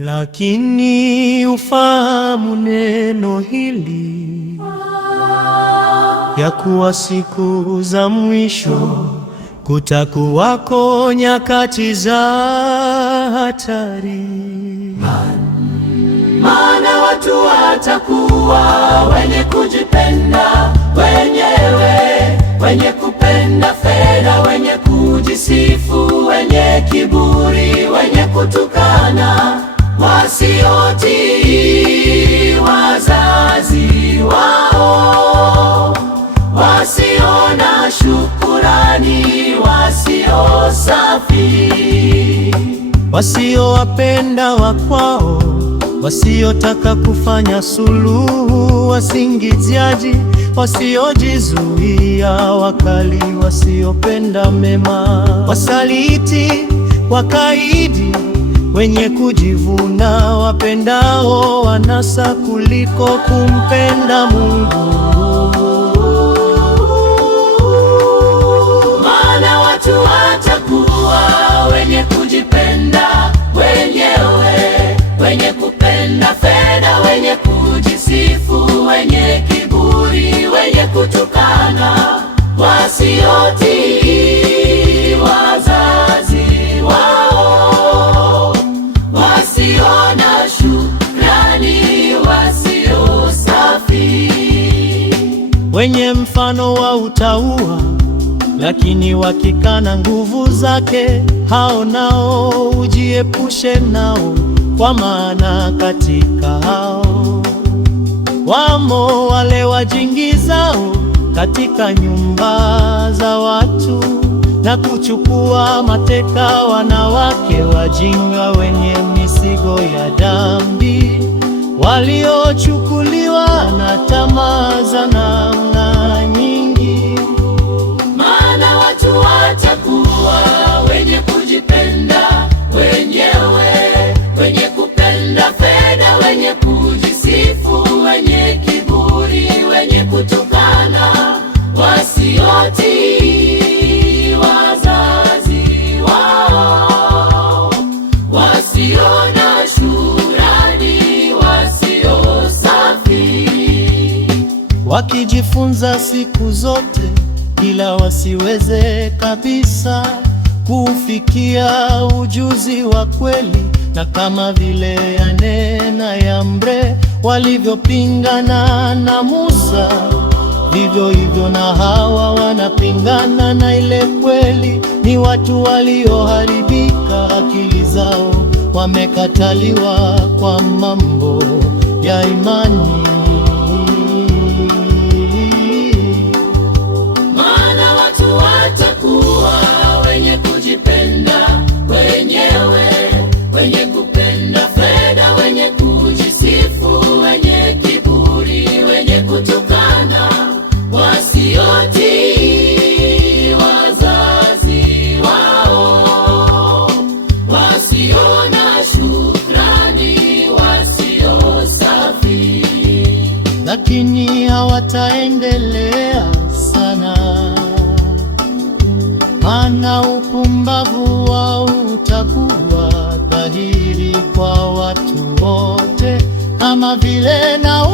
Lakini ufahamu neno hili, ya kuwa siku za mwisho kutakuwako nyakati za hatari. Maana watu watakuwa wenye kujipenda wenyewe, wenye kupenda fedha, wenye kujisifu, wenye kiburi, wenye kutukana, wasiotii wazazi wao, wasio na shukurani, wasio safi, wasiowapenda wakwao, wasiotaka kufanya suluhu, wasingiziaji, wasiojizuia, wakali, wasiopenda mema, wasaliti, wakaidi, wenye kujivuna, wapendao wanasa kuliko kumpenda Mungu. Maana watu watakuwa wenye kujipenda wenyewe, wenye kupenda fedha, wenye kujisifu, wenye kiburi, wenye kutukana, wasiotii wazazi wao, wasio na shukrani, wasio safi, wenye mfano wa utauwa, lakini wakikana nguvu zake, hao nao ujiepushe nao, kwa maana katika hao wamo wale wajingizao katika nyumba za watu, na kuchukua mateka wanawake wajinga, wenye misigo ya dhambi, waliochukuliwa na tamaa za namna nyingi. Maana watu watakuwa wenye kujipenda wenyewe, wenye kupenda fedha, wenye kujisifu, wenye kiburi, wenye kutukana, wasiotii wazazi wao, wasio na shukrani, wasio safi, wakijifunza siku zote ila wasiweze kabisa kufikia ujuzi wa kweli, na kama vile yanena Yambre walivyopingana na Musa, vivyo hivyo na hawa wanapingana na ile kweli. Ni watu walioharibika akili zao, wamekataliwa kwa mambo ya imani. Maana watu watakuwa wenye kujipenda wenyewe, wenye kupenda fedha, wenye kujisifu, wenye kiburi, wenye kutukana, wasiotii wazazi wao, wasio na shukrani, wasio safi, lakini hawataendelea sana, maana upumbavu wao utakuwa dhahiri kwa watu wote, kama vile na